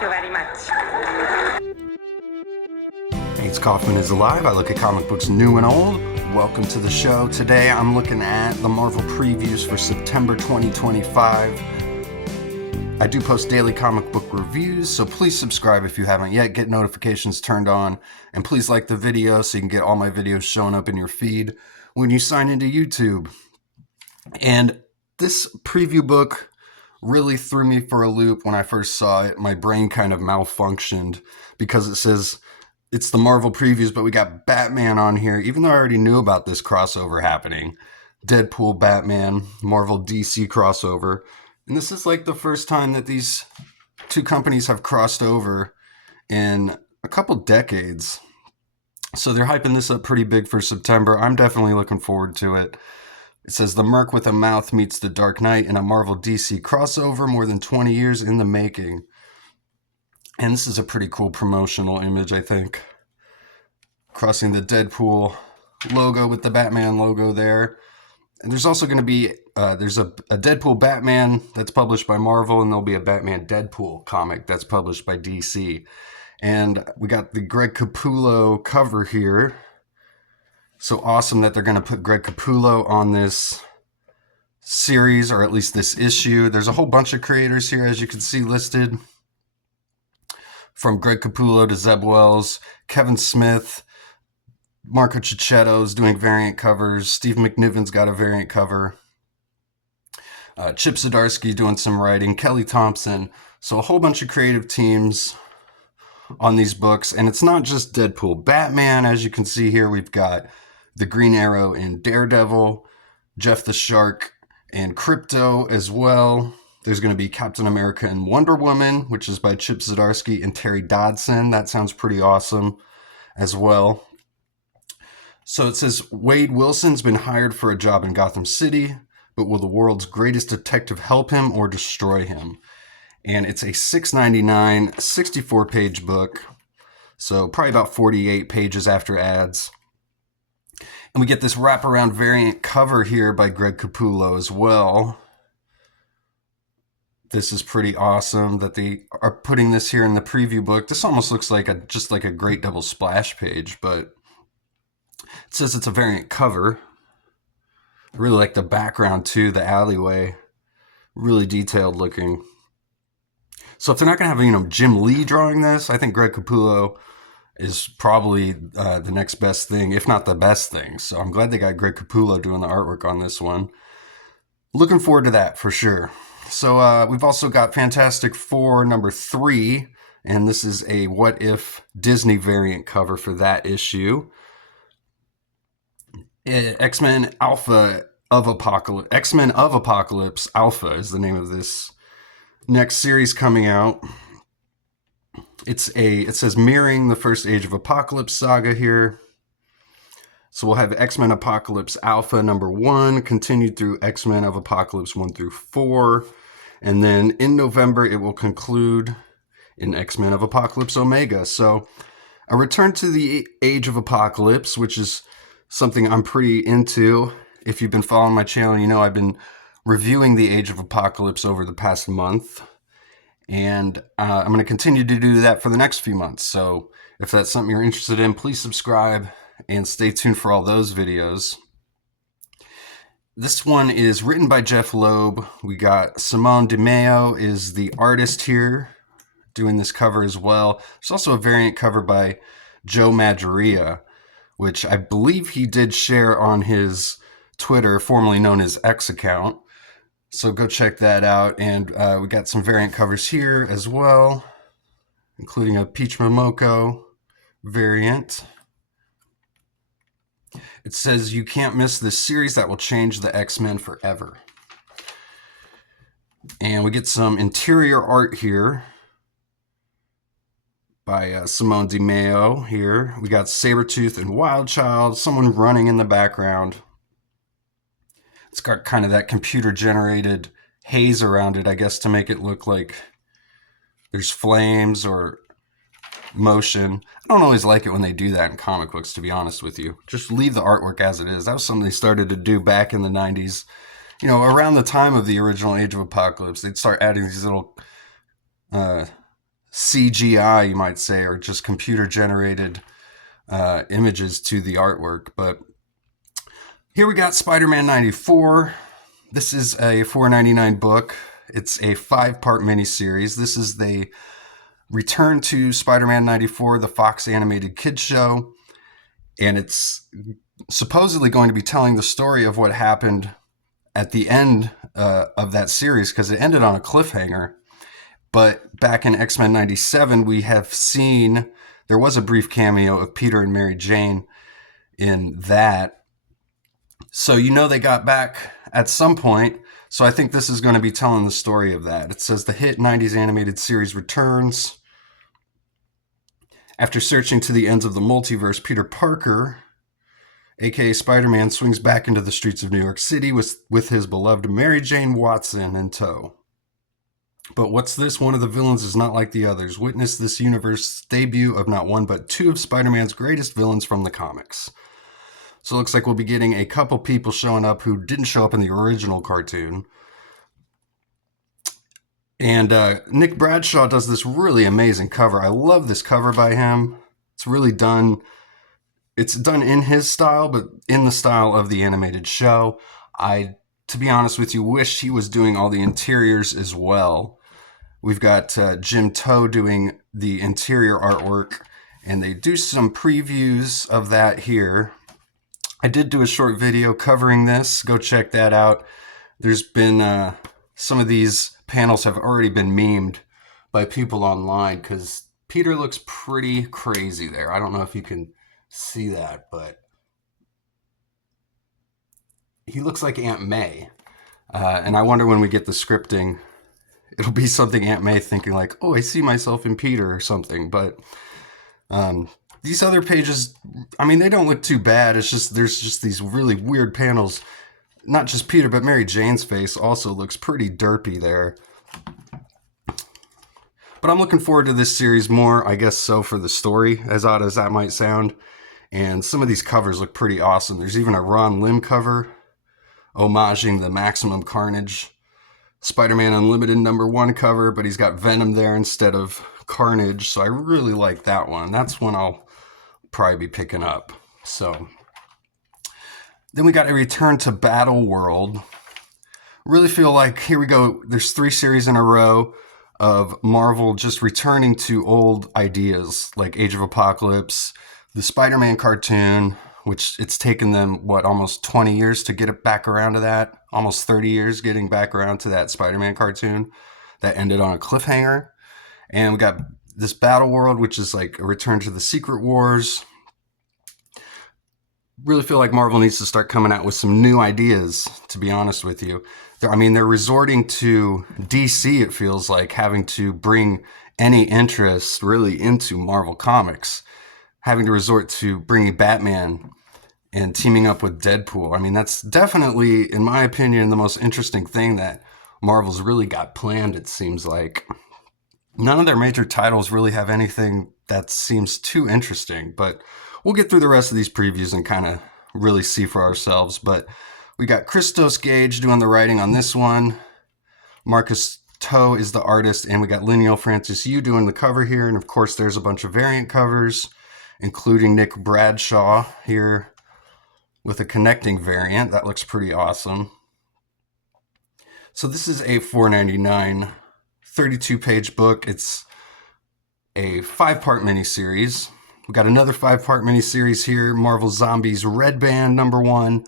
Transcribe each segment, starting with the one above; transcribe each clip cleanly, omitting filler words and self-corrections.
Thank you very much. It's Kaufman is Alive. I look at comic books new and old. Welcome to the show. Today I'm looking at the Marvel previews for September 2025. I do post daily comic book reviews, so please subscribe if you haven't yet. Get notifications turned on, and please like the video so you can get all my videos showing up in your feed when you sign into YouTube. And this preview book really threw me for a loop when I first saw it. My brain kind of malfunctioned because it says it's the Marvel previews, but we got Batman on here, even though I already knew about this crossover happening. Deadpool, Batman, Marvel DC crossover. And this is like the first time that these two companies have crossed over in a couple decades. So they're hyping this up pretty big for September. I'm definitely looking forward to it. It says the Merc with a Mouth meets the Dark Knight in a Marvel DC crossover, more than 20 years in the making. And this is a pretty cool promotional image, I think. Crossing the Deadpool logo with the Batman logo there. And there's also going to be, there's a Deadpool Batman that's published by Marvel, and there'll be a Batman Deadpool comic that's published by DC. And we got the Greg Capullo cover here. So awesome that they're going to put Greg Capullo on this series, or at least this issue. There's a whole bunch of creators here, as you can see listed. From Greg Capullo to Zeb Wells, Kevin Smith, Marco Cicchetto's doing variant covers. Steve McNiven's got a variant cover. Chip Zdarsky doing some writing. Kelly Thompson. So a whole bunch of creative teams on these books. And it's not just Deadpool. Batman, as you can see here, we've got the Green Arrow and Daredevil, Jeff the Shark and Crypto as well. There's going to be Captain America and Wonder Woman, which is by Chip Zdarsky and Terry Dodson. That sounds pretty awesome as well. So it says, Wade Wilson's been hired for a job in Gotham City, but will the world's greatest detective help him or destroy him? And it's a $6.99, 64-page book. So probably about 48 pages after ads. And we get this wraparound variant cover here by Greg Capullo as well. This is pretty awesome that they are putting this here in the preview book. This almost looks like just like a great double splash page, but it says it's a variant cover. I really like the background too, the alleyway. Really detailed looking. So if they're not going to have, Jim Lee drawing this, I think Greg Capullo is probably the next best thing, if not the best thing. So I'm glad they got Greg Capullo doing the artwork on this one. Looking forward to that for sure. So we've also got Fantastic Four number 3, and this is a What If Disney variant cover for that issue. X-Men of Apocalypse Alpha is the name of this next series coming out. It says mirroring the first Age of Apocalypse saga here. So we'll have X-Men Apocalypse Alpha number 1 continued through X-Men of Apocalypse 1 through 4. And then in November, it will conclude in X-Men of Apocalypse Omega. So a return to the Age of Apocalypse, which is something I'm pretty into. If you've been following my channel, you know I've been reviewing the Age of Apocalypse over the past month. And I'm going to continue to do that for the next few months. So if that's something you're interested in, please subscribe and stay tuned for all those videos. This one is written by Jeff Loeb. We got Simone DeMeo is the artist here doing this cover as well. There's also a variant cover by Joe Madureira, which I believe he did share on his Twitter, formerly known as X account. So go check that out. And we got some variant covers here as well, including a Peach Momoko variant. It says, you can't miss this series that will change the X-Men forever. And we get some interior art here by Simone DeMeo here. We got Sabretooth and Wildchild, someone running in the background. It's got kind of that computer-generated haze around it, I guess, to make it look like there's flames or motion. I don't always like it when they do that in comic books, to be honest with you. Just leave the artwork as it is. That was something they started to do back in the 90s. Around the time of the original Age of Apocalypse, they'd start adding these little CGI, you might say, or just computer generated images to the artwork. But here we got Spider-Man 94. This is a $4.99 book. It's a 5-part miniseries. This is the return to Spider-Man 94, the Fox animated kids show. And it's supposedly going to be telling the story of what happened at the end of that series, because it ended on a cliffhanger. But back in X-Men 97, we have seen, there was a brief cameo of Peter and Mary Jane in that. So they got back at some point. So I think this is going to be telling the story of that. It says the hit 90s animated series returns. After searching to the ends of the multiverse, Peter Parker, aka Spider-Man, swings back into the streets of New York City with his beloved Mary Jane Watson in tow. But what's this? One of the villains is not like the others. Witness this universe's debut of not one but two of Spider-Man's greatest villains from the comics. So it looks like we'll be getting a couple people showing up who didn't show up in the original cartoon. And Nick Bradshaw does this really amazing cover. I love this cover by him. It's really done. It's done in his style, but in the style of the animated show. I, to be honest with you, wish he was doing all the interiors as well. We've got Jim Toe doing the interior artwork, and they do some previews of that here. I did do a short video covering this. Go check that out. There's been some of these panels have already been memed by people online because Peter looks pretty crazy there. I don't know if you can see that, but he looks like Aunt May. And I wonder when we get the scripting, it'll be something Aunt May thinking like, oh, I see myself in Peter or something. But these other pages, I mean, they don't look too bad. It's just there's just these really weird panels. Not just Peter, but Mary Jane's face also looks pretty derpy there. But I'm looking forward to this series more, I guess so, for the story, as odd as that might sound. And some of these covers look pretty awesome. There's even a Ron Lim cover, homaging the Maximum Carnage Spider-Man Unlimited #1 cover, but he's got Venom there instead of Carnage. So I really like that one. That's one I'll probably be picking up. So then we got a return to Battle World. Really feel like, here we go, there's 3 series in a row of Marvel just returning to old ideas like Age of Apocalypse, the Spider-Man cartoon, which it's taken them, almost 20 years to get it back around to that, almost 30 years getting back around to that Spider-Man cartoon that ended on a cliffhanger. And we got this Battle World, which is like a return to the Secret Wars. Really feel like Marvel needs to start coming out with some new ideas, to be honest with you. They're resorting to DC, it feels like, having to bring any interest really into Marvel Comics, having to resort to bringing Batman and teaming up with Deadpool. I mean, that's definitely, in my opinion, the most interesting thing that Marvel's really got planned, it seems like. None of their major titles really have anything that seems too interesting, but we'll get through the rest of these previews and kind of really see for ourselves. But we got Christos Gage doing the writing on this one. Marcus Toe is the artist, and we got Lineal Francis Yu doing the cover here. And of course, there's a bunch of variant covers, including Nick Bradshaw here with a connecting variant. That looks pretty awesome. So this is a $4.99, 32-page book. It's a 5-part miniseries. We got another 5-part miniseries here, Marvel Zombies Red Band #1.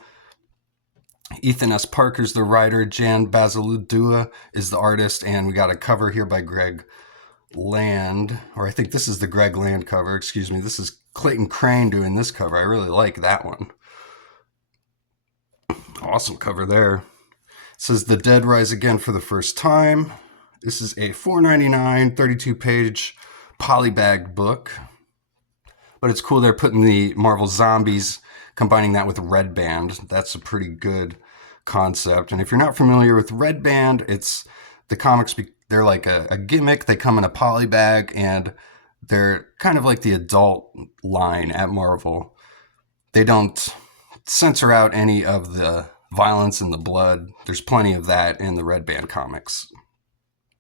Ethan S. Parker's the writer, Jan Bazaludua is the artist, and we got a cover here by Greg Land, or I think this is the Greg Land cover, excuse me. This is Clayton Crane doing this cover. I really like that one. Awesome cover there. It says The Dead Rise Again for the First Time. This is a $4.99, 32-page polybag book. But it's cool they're putting the Marvel Zombies, combining that with Red Band. That's a pretty good concept. And if you're not familiar with Red Band, it's the comics, they're like a gimmick. They come in a polybag, and they're kind of like the adult line at Marvel. They don't censor out any of the violence and the blood. There's plenty of that in the Red Band comics.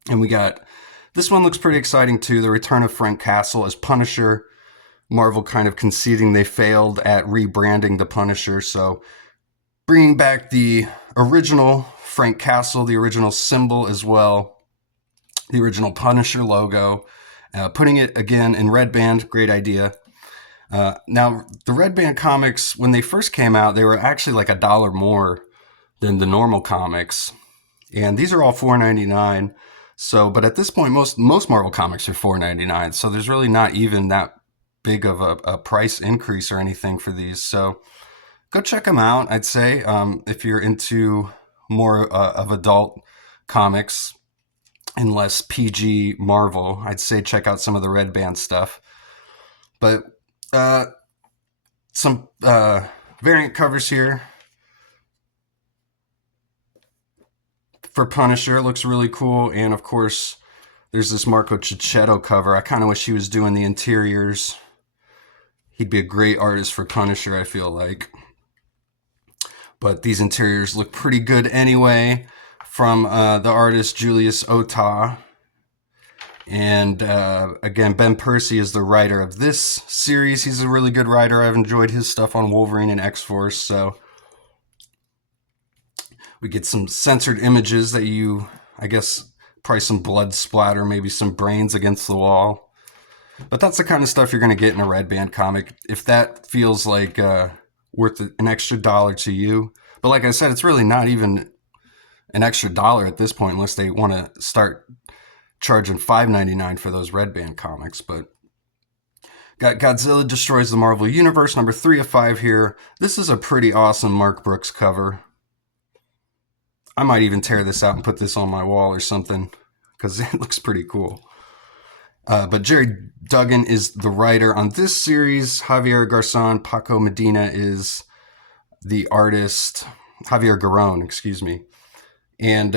And we got This one looks pretty exciting too. The return of Frank Castle as Punisher. Marvel kind of conceding they failed at rebranding the Punisher, so bringing back the original Frank Castle, the original symbol as well, the original Punisher logo, putting it again in red band, great idea. Now, the red band comics, when they first came out, they were actually like $1 more than the normal comics, and these are all $4.99. So, but at this point, most Marvel comics are $4.99, so there's really not even that big of a price increase or anything for these. So go check them out, I'd say, if you're into more of adult comics and less PG Marvel. I'd say check out some of the red band stuff. But some variant covers here for Punisher. It looks really cool. And of course, there's this Marco Cicchetto cover. I kind of wish he was doing the interiors. He'd be a great artist for Punisher, I feel like. But these interiors look pretty good anyway, from the artist Julius Ota. And again, Ben Percy is the writer of this series. He's a really good writer. I've enjoyed his stuff on Wolverine and X-Force. So we get some censored images that I guess, probably some blood splatter, maybe some brains against the wall. But that's the kind of stuff you're going to get in a red band comic, if that feels like worth an extra $1 to you. But like I said, it's really not even an extra $1 at this point, unless they want to start charging $5.99 for those red band comics. But got Godzilla Destroys the Marvel Universe, number 3 of 5 here. This is a pretty awesome Mark Brooks cover. I might even tear this out and put this on my wall or something, because it looks pretty cool. But Jerry Duggan is the writer on this series. Javier Garzon, Paco Medina is the artist. Javier Garron, excuse me. And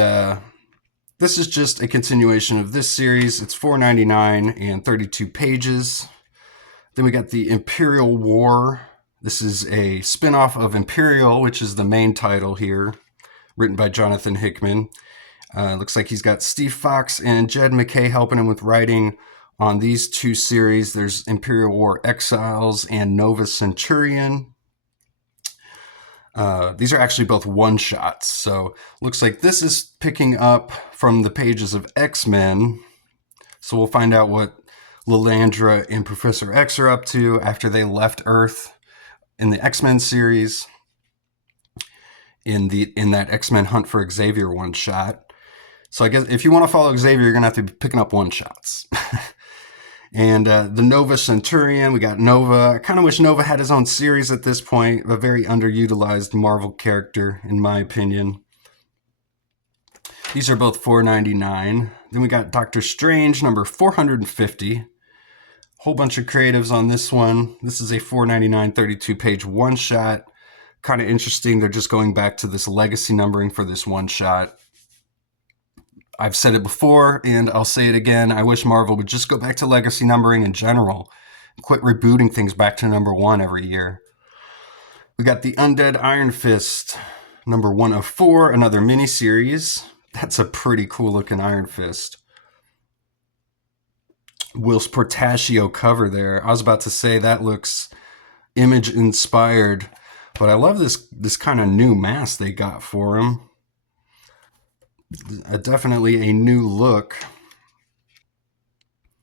this is just a continuation of this series. It's $4.99 and 32 pages. Then we got the Imperial War. This is a spin-off of Imperial, which is the main title here, written by Jonathan Hickman. Looks like he's got Steve Fox and Jed MacKay helping him with writing on these two series. There's Imperial War Exiles and Nova Centurion. These are actually both one-shots. So looks like this is picking up from the pages of X-Men. So we'll find out what Lilandra and Professor X are up to after they left Earth in the X-Men series, in that X-Men Hunt for Xavier one-shot. So I guess if you want to follow Xavier, you're going to have to be picking up one-shots. And the Nova Centurion, we got Nova. I kind of wish Nova had his own series at this point. A very underutilized Marvel character, in my opinion. These are both $4.99. Then we got Doctor Strange, number 450. Whole bunch of creatives on this one. This is a $4.99, 32-page one-shot. Kind of interesting. They're just going back to this legacy numbering for this one-shot. I've said it before, and I'll say it again. I wish Marvel would just go back to legacy numbering in general. Quit rebooting things back to number 1 every year. We got the Undead Iron Fist, number 1 of 4, another miniseries. That's a pretty cool looking Iron Fist. Whilst Portaccio cover there. I was about to say that looks image inspired, but I love this kind of new mask they got for him. Definitely a new look.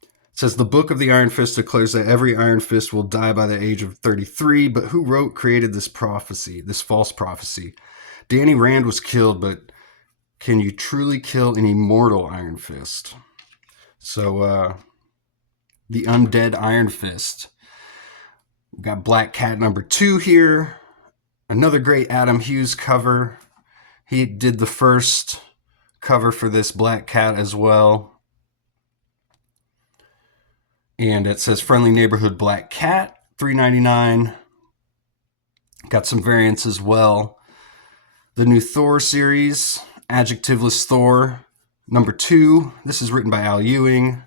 It says the Book of the Iron Fist declares that every Iron Fist will die by the age of 33, but who created this prophecy, this false prophecy? Danny Rand was killed, but can you truly kill an immortal Iron Fist? So, the Undead Iron Fist. We've got Black Cat number 2 here. Another great Adam Hughes cover. He did the first cover for this Black Cat as well. And it says Friendly Neighborhood Black Cat, $3.99. Got some variants as well. The new Thor series, Adjectiveless Thor, number 2. This is written by Al Ewing.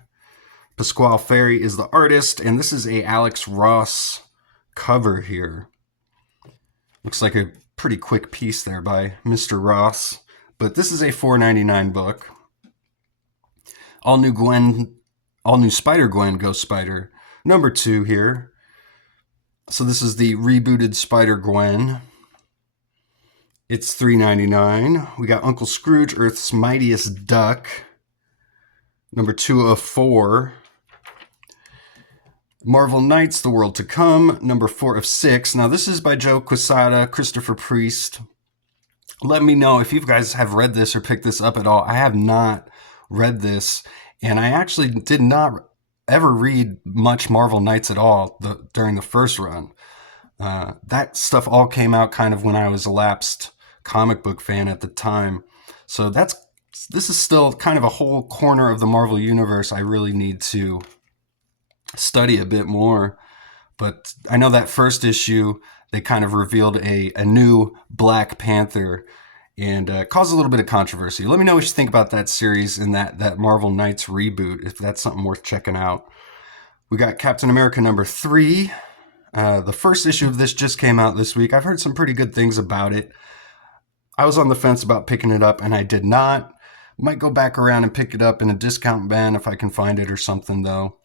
Pasquale Ferry is the artist, and this is a Alex Ross cover here. Looks like a pretty quick piece there by Mr. Ross. But this is a $4.99 book. all new Spider-Gwen Ghost Spider number 2 here. So this is the rebooted Spider-Gwen. It's $3.99. We got Uncle Scrooge, Earth's Mightiest Duck, number 2 of 4. Marvel Knights, The World to Come, number 4 of 6. Now this is by Joe Quesada, Christopher Priest. Let me know if you guys have read this or picked this up at all. I have not read this, and I actually did not ever read much Marvel Knights at all during the first run. That stuff all came out kind of when I was a lapsed comic book fan at the time. So this is still kind of a whole corner of the Marvel Universe I really need to study a bit more. But I know that first issue, they kind of revealed a new Black Panther and caused a little bit of controversy. Let me know what you think about that series and that Marvel Knights reboot, if that's something worth checking out. We got Captain America number 3. The first issue of this just came out this week. I've heard some pretty good things about it. I was on the fence about picking it up, and I did not. Might go back around and pick it up in a discount bin if I can find it or something, though.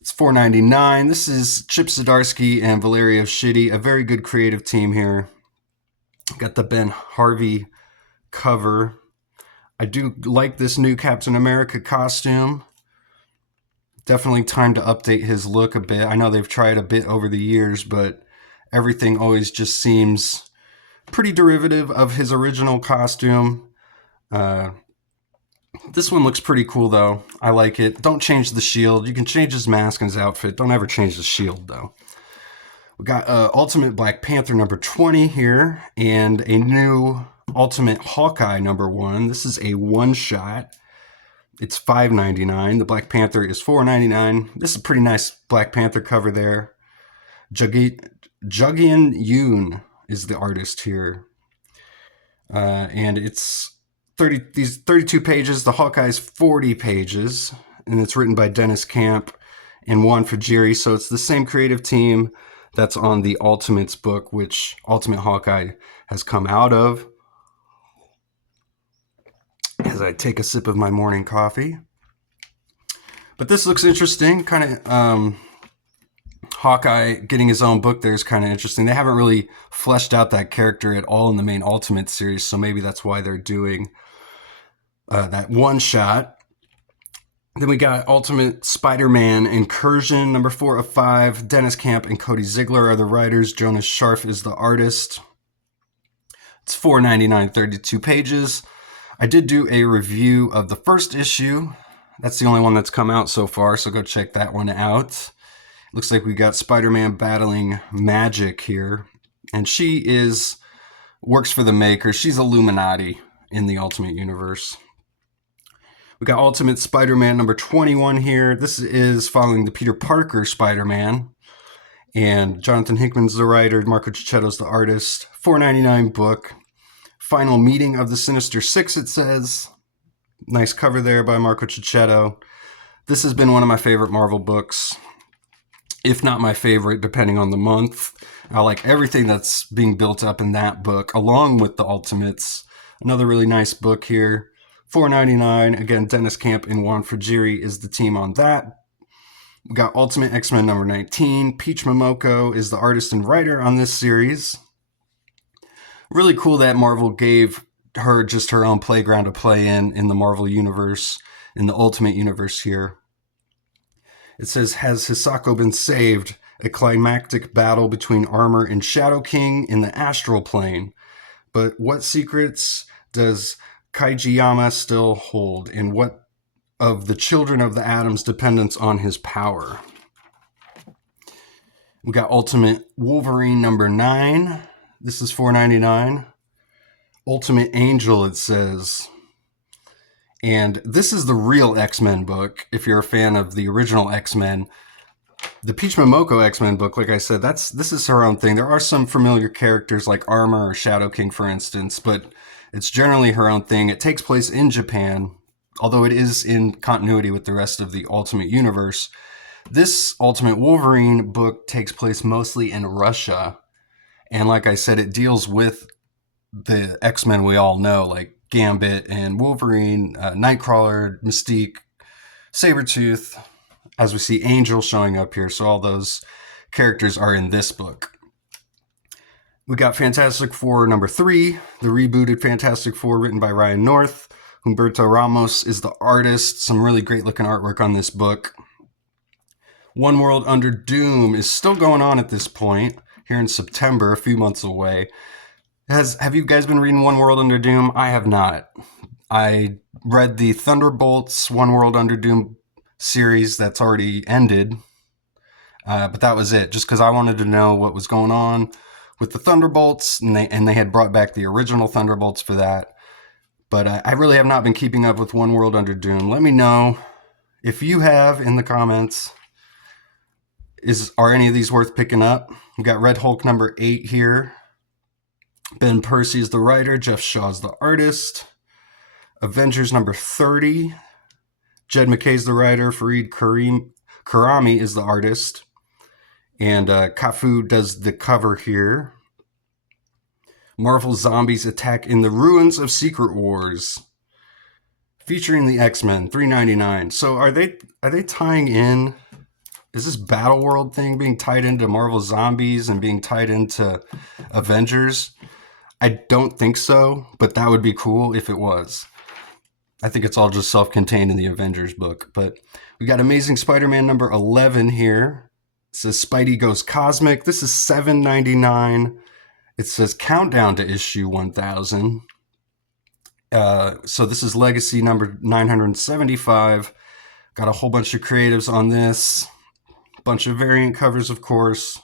It's $4.99. This is Chip Zdarsky and Valerio Schiti, a very good creative team here. Got the Ben Harvey cover. I do like this new Captain America costume. Definitely time to update his look a bit. I know they've tried a bit over the years, but everything always just seems pretty derivative of his original costume. This one looks pretty cool, though. I like it. Don't change the shield. You can change his mask and his outfit. Don't ever change the shield, though. We got Ultimate Black Panther number 20 here, and a new Ultimate Hawkeye number 1. This is a one-shot. It's $5.99. The Black Panther is $4.99. This is a pretty nice Black Panther cover there. Jugian Yoon is the artist here. And it's 32 pages. The Hawkeye's 40 pages. And it's written by Dennis Camp and Juan Fajiri. So it's the same creative team that's on the Ultimates book, which Ultimate Hawkeye has come out of. As I take a sip of my morning coffee. But this looks interesting. Kind of Hawkeye getting his own book there is kind of interesting. They haven't really fleshed out that character at all in the main Ultimate series, so maybe that's why they're doing that one shot. Then we got Ultimate Spider-Man Incursion, number 4 of 5. Dennis Camp and Cody Ziegler are the writers. Jonas Scharf is the artist. It's $4.99, 32 pages. I did do a review of the first issue. That's the only one that's come out so far, so go check that one out. Looks like we got Spider-Man battling Magic here. And she works for the Maker. She's Illuminati in the Ultimate Universe. We got Ultimate Spider-Man number 21 here. This is following the Peter Parker Spider-Man. And Jonathan Hickman's the writer. Marco Cicchetto's the artist. $4.99 book. Final Meeting of the Sinister Six, it says. Nice cover there by Marco Cicchetto. This has been one of my favorite Marvel books, if not my favorite, depending on the month. I like everything that's being built up in that book, along with the Ultimates. Another really nice book here. $4.99. Again, Dennis Camp and Juan Fajiri is the team on that. We got Ultimate X-Men number 19. Peach Momoko is the artist and writer on this series. Really cool that Marvel gave her just her own playground to play in the Marvel Universe, in the Ultimate Universe here. It says, has Hisako been saved? A climactic battle between Armor and Shadow King in the astral plane. But what secrets does Kaijiyama still hold? And what of the children of the Atom's dependence on his power? We got Ultimate Wolverine number 9. This is $4.99. Ultimate Angel, it says. And this is the real X-Men book, if you're a fan of the original X-Men. The Peach Momoko X-Men book, like I said, this is her own thing. There are some familiar characters like Armor or Shadow King, for instance, but it's generally her own thing. It takes place in Japan, although it is in continuity with the rest of the Ultimate Universe. This Ultimate Wolverine book takes place mostly in Russia. And like I said, it deals with the X-Men we all know, like Gambit and Wolverine, Nightcrawler, Mystique, Sabretooth, as we see Angel showing up here. So all those characters are in this book. We got Fantastic Four number 3, the rebooted Fantastic Four written by Ryan North. Humberto Ramos is the artist. Some really great looking artwork on this book. One World Under Doom is still going on at this point here in September, a few months away. Have you guys been reading One World Under Doom? I have not. I read the Thunderbolts One World Under Doom series that's already ended, but that was it, just because I wanted to know what was going on with the Thunderbolts, and they had brought back the original Thunderbolts for that. But I really have not been keeping up with One World Under Doom. Let me know if you have in the comments. Are any of these worth picking up? We've got Red Hulk number 8 here. Ben Percy is the writer. Jeff Shaw is the artist. Avengers number 30. Jed McKay's the writer. Fareed Karami is the artist. And Kafu does the cover here. Marvel Zombies Attack in the Ruins of Secret Wars, featuring the X-Men, $3.99. So are they tying in? Is this Battle World thing being tied into Marvel Zombies and being tied into Avengers? I don't think so, but that would be cool if it was. I think it's all just self-contained in the Avengers book. But we got Amazing Spider-Man number 11 here. It says Spidey Goes Cosmic. This is $7.99. It says Countdown to issue 1000. So this is Legacy number 975. Got a whole bunch of creatives on this. Bunch of variant covers, of course.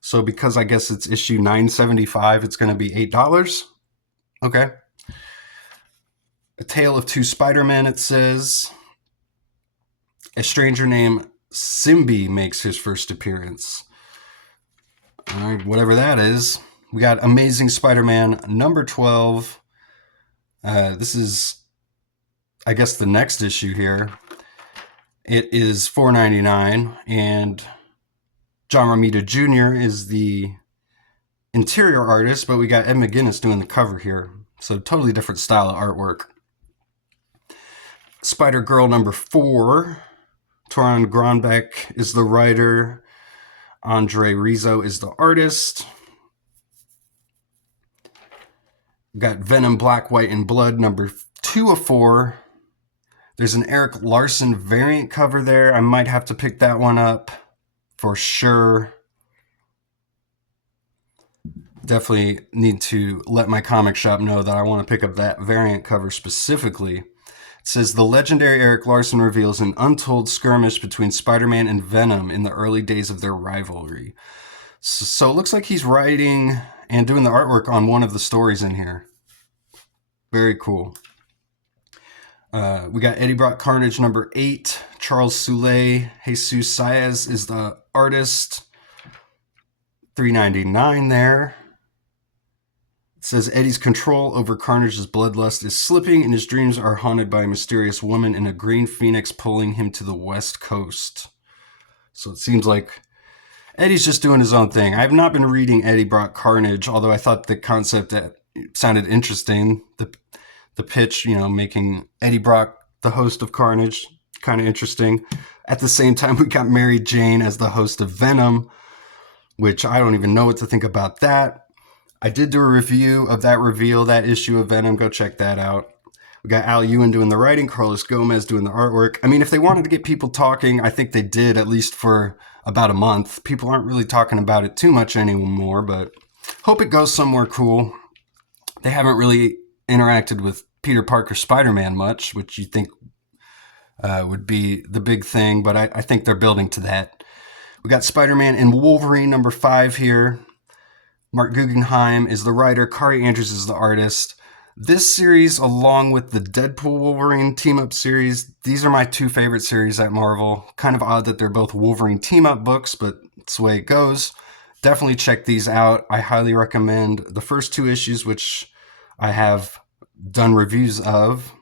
So because I guess it's issue 975, it's going to be $8. Okay. A Tale of Two Spider-Men, it says. A stranger named Simbi makes his first appearance. All right, whatever that is. We got Amazing Spider-Man number 12. This is, I guess, the next issue here. It is $4.99, and John Romita Jr. is the interior artist, but we got Ed McGuinness doing the cover here. So totally different style of artwork. Spider-Girl number 4. Toran Gronbeck is the writer. Andre Rizzo is the artist. We got Venom Black, White, and Blood number 2 of 4. There's an Eric Larson variant cover there. I might have to pick that one up for sure. Definitely need to let my comic shop know that I want to pick up that variant cover specifically. It says the legendary Eric Larson reveals an untold skirmish between Spider-Man and Venom in the early days of their rivalry. So it looks like he's writing and doing the artwork on one of the stories in here. Very cool. We got Eddie Brock Carnage number 8. Charles Soule, Jesus Saez is the artist. $3.99 there. It says Eddie's control over Carnage's bloodlust is slipping, and his dreams are haunted by a mysterious woman in a green phoenix pulling him to the West Coast. So it seems like Eddie's just doing his own thing. I have not been reading Eddie Brock Carnage, although I thought the concept sounded interesting. The pitch, making Eddie Brock the host of Carnage, kind of interesting. At the same time, we got Mary Jane as the host of Venom, which I don't even know what to think about that. I did do a review of that reveal, that issue of Venom. Go check that out. We got Al Ewing doing the writing, Carlos Gomez doing the artwork. I mean, if they wanted to get people talking, I think they did, at least for about a month. People aren't really talking about it too much anymore, but hope it goes somewhere cool. They haven't really interacted with Peter Parker Spider-Man much, which you think would be the big thing, but I think they're building to that. We got Spider-Man and Wolverine number 5 here. Mark Guggenheim is the writer. Kari Andrews is the artist. This series, along with the Deadpool Wolverine team-up series, these are my 2 favorite series at Marvel. Kind of odd that they're both Wolverine team-up books, but it's the way it goes. Definitely check these out. I highly recommend the first 2 issues, which I have done reviews of.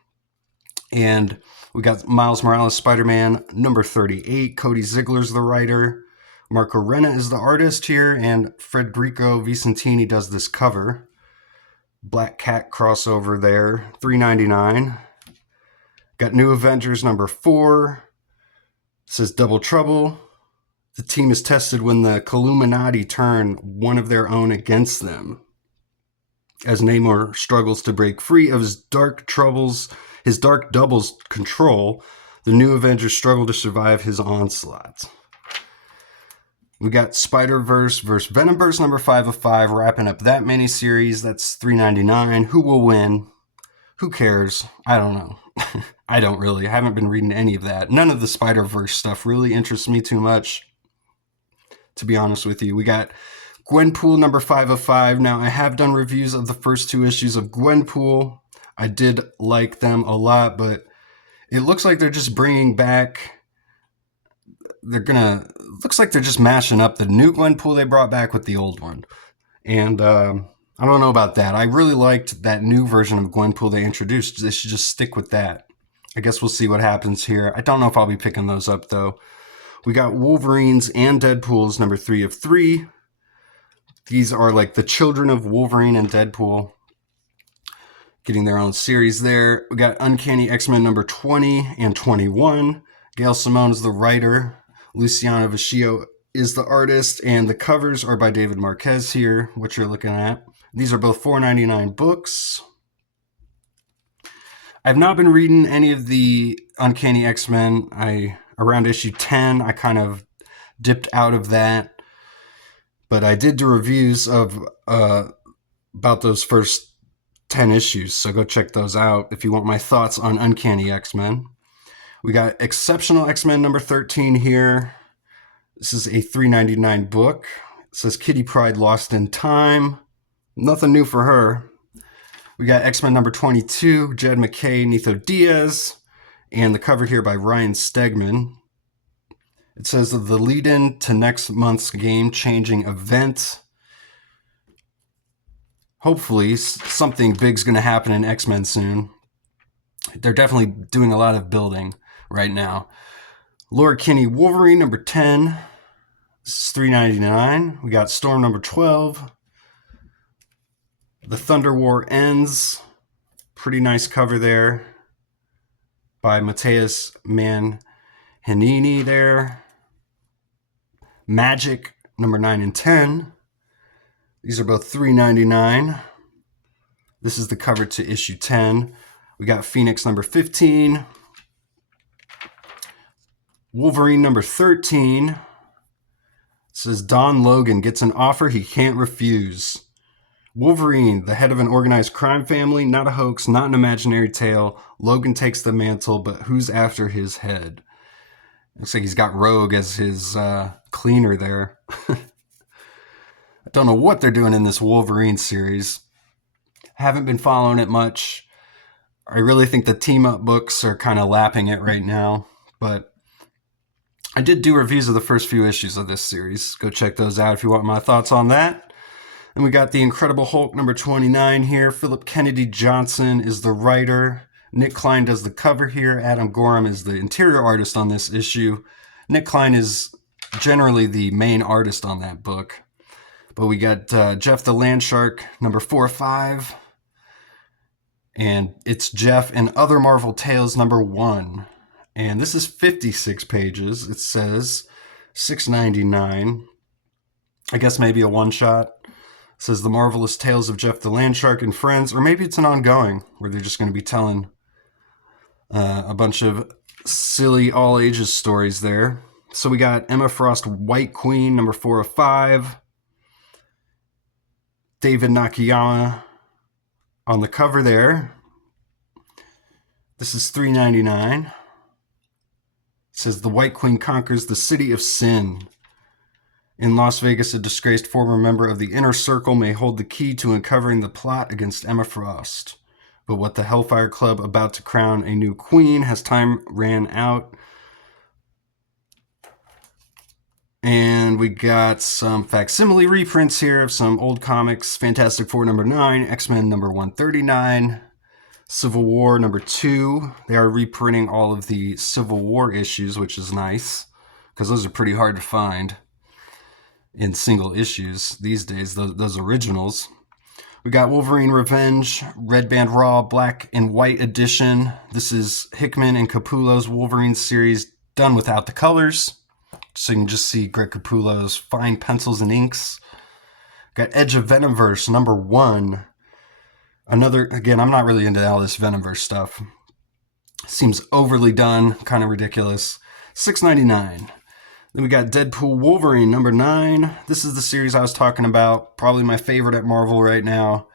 And we got Miles Morales Spider-Man number 38. Cody Ziegler's the writer. Marco Renna is the artist here, and Federico Vicentini does this cover. Black Cat crossover there, $3.99. Got New Avengers number 4. It says Double Trouble. The team is tested when the Illuminati turn one of their own against them. As Namor struggles to break free of his dark double's control, the New Avengers struggle to survive his onslaught. We got Spider-Verse vs. Venomverse number 5 of 5, wrapping up that miniseries. That's $3.99. Who will win? Who cares? I don't know. I don't really. I haven't been reading any of that. None of the Spider-Verse stuff really interests me too much, to be honest with you. We got Gwenpool number 5 of 5. Now, I have done reviews of the first 2 issues of Gwenpool. I did like them a lot, but it looks like they're just bringing back... looks like they're just mashing up the new Gwenpool they brought back with the old one. And I don't know about that. I really liked that new version of Gwenpool they introduced. They should just stick with that. I guess we'll see what happens here. I don't know if I'll be picking those up, though. We got Wolverines and Deadpools number 3 of 3. These are like the children of Wolverine and Deadpool, getting their own series there. We got Uncanny X-Men number 20 and 21. Gail Simone is the writer. Luciano Vecchio is the artist, and the covers are by David Marquez here, what you're looking at. These are both $4.99 books. I've not been reading any of the Uncanny X-Men. Around issue 10, I kind of dipped out of that. But I did do reviews of about those first 10 issues, so go check those out if you want my thoughts on Uncanny X-Men. We got Exceptional X-Men number 13 here. This is a $3.99 book. It says Kitty Pryde Lost in Time. Nothing new for her. We got X-Men number 22, Jed MacKay, Nitho Diaz, and the cover here by Ryan Stegman. It says the lead-in to next month's game-changing event. Hopefully, something big's going to happen in X-Men soon. They're definitely doing a lot of building right now. Laura Kinney Wolverine number 10. This is $3.99. We got Storm number 12. The Thunder War Ends. Pretty nice cover there by Mateus Manhanini there. Magic number 9 and 10. These are both $3.99. This is the cover to issue 10. We got Phoenix number 15. Wolverine number 13. It says Don Logan gets an offer he can't refuse. Wolverine, the head of an organized crime family, not a hoax, not an imaginary tale. Logan takes the mantle, but who's after his head? Looks like he's got Rogue as his cleaner there. I don't know what they're doing in this Wolverine series. Haven't been following it much. I really think the team-up books are kind of lapping it right now. But I did do reviews of the first few issues of this series. Go check those out if you want my thoughts on that. And we got The Incredible Hulk number 29 here. Philip Kennedy Johnson is the writer. Nick Klein does the cover here. Adam Gorham is the interior artist on this issue. Nick Klein is generally the main artist on that book. But we got Jeff the Landshark, number 4 of 5. And it's Jeff and Other Marvel Tales, number 1. And this is 56 pages. It says $6.99. I guess maybe a one-shot. It says The Marvelous Tales of Jeff the Landshark and Friends. Or maybe it's an ongoing, where they're just going to be telling a bunch of silly all-ages stories there. So we got Emma Frost White Queen, number 4 of 5. David Nakayama on the cover there. This is $3.99. It says the White Queen conquers the city of sin. In Las Vegas, a disgraced former member of the Inner Circle may hold the key to uncovering the plot against Emma Frost. But what the Hellfire Club about to crown a new queen has time ran out. And we got some facsimile reprints here of some old comics. Fantastic Four number 9, X-Men number 139, Civil War number 2. They are reprinting all of the Civil War issues, which is nice, because those are pretty hard to find in single issues these days, those originals. We got Wolverine Revenge, Red Band Raw, Black and White Edition. This is Hickman and Capullo's Wolverine series done without the colors. So you can just see Greg Capullo's fine pencils and inks. Got Edge of Venomverse, #1. Another, again, I'm not really into all this Venomverse stuff. Seems overly done, kind of ridiculous. $6.99. Then we got Deadpool Wolverine, #9. This is the series I was talking about. Probably my favorite at Marvel right now.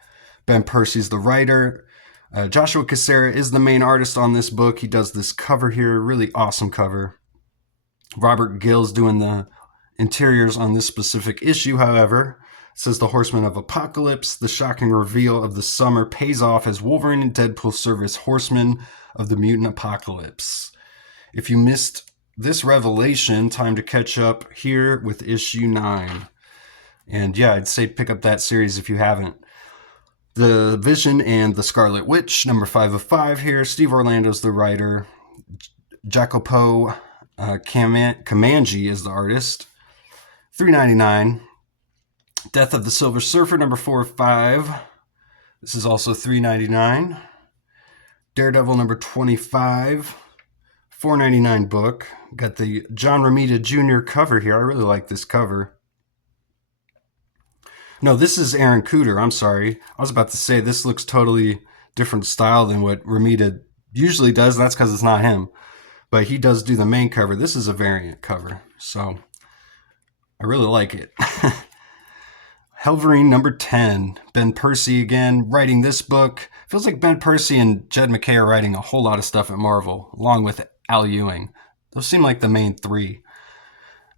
Ben Percy's the writer. Joshua Cassara is the main artist on this book. He does this cover here. Really awesome cover. Robert Gill's doing the interiors on this specific issue, however. It says the Horseman of Apocalypse. The shocking reveal of the summer pays off as Wolverine and Deadpool serve as Horsemen of the Mutant Apocalypse. If you missed this revelation, time to catch up here with issue 9. And yeah, I'd say pick up that series if you haven't. The Vision and the Scarlet Witch, #5 of 5 here. Steve Orlando's the writer. Jacopo Camangi is the artist. $3.99. Death of the Silver Surfer, #4 of 5. This is also $3.99. Daredevil, #25. $4.99 book. Got the John Romita Jr. cover here. I really like this cover. No, this is Aaron Cooder. I'm sorry. I was about to say this looks totally different style than what Romita usually does. That's because it's not him. But he does do the main cover. This is a variant cover. So I really like it. Helverine, #10. Ben Percy again, writing this book. Feels like Ben Percy and Jed MacKay are writing a whole lot of stuff at Marvel, along with Al Ewing. Those seem like the main three.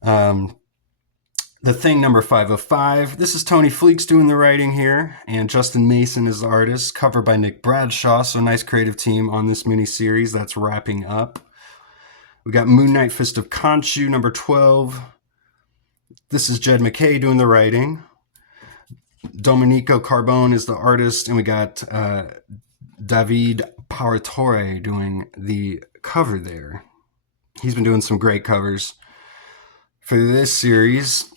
The Thing, #5 of 5. This is Tony Fleeks doing the writing here, and Justin Mason is the artist. Cover by Nick Bradshaw, so nice creative team on this mini-series that's wrapping up. We got Moon Knight, Fist of Khonshu, #12. This is Jed MacKay doing the writing. Domenico Carbone is the artist, and we got David Paratore doing the cover there. He's been doing some great covers for this series.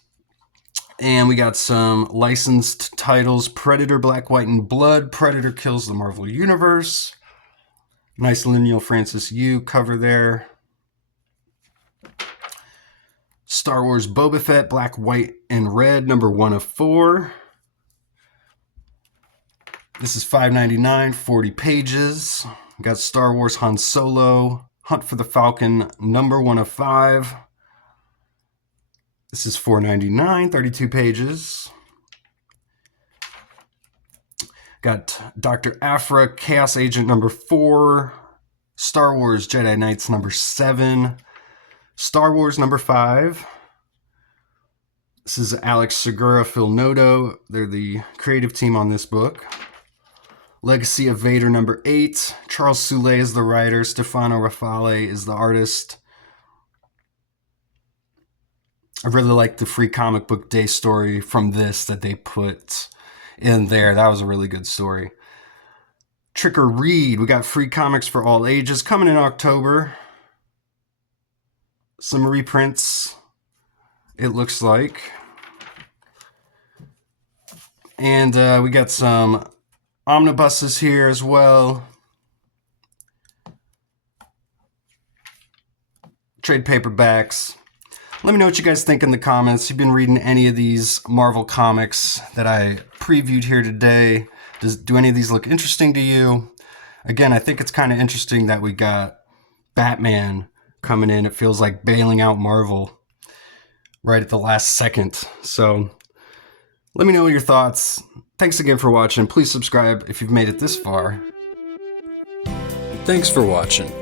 And we got some licensed titles. Predator, Black, White, and Blood. Predator kills the Marvel Universe. Nice Lineal Francis Yu cover there. Star Wars Boba Fett, Black, White, and Red, #1 of 4. This is $5.99, 40 pages. We got Star Wars Han Solo, Hunt for the Falcon, #1 of 5. This is $4.99, 32 pages. Got Dr. Aphra, Chaos Agent, #4. Star Wars Jedi Knights, #7. Star Wars, #5. This is Alex Segura, Phil Noto. They're the creative team on this book. Legacy of Vader, #8. Charles Soule is the writer. Stefano Raffaele is the artist. I really like the Free Comic Book Day story from this that they put in there. That was a really good story. Trick or Read. We got free comics for all ages coming in October. Some reprints, it looks like. And we got some omnibuses here as well. Trade paperbacks. Let me know what you guys think in the comments. You've been reading any of these Marvel comics that I previewed here today? Do any of these look interesting to you? Again, I think it's kind of interesting that we got Batman coming in. It feels like bailing out Marvel right at the last second. So let me know your thoughts. Thanks again for watching. Please subscribe if you've made it this far. Thanks for watching.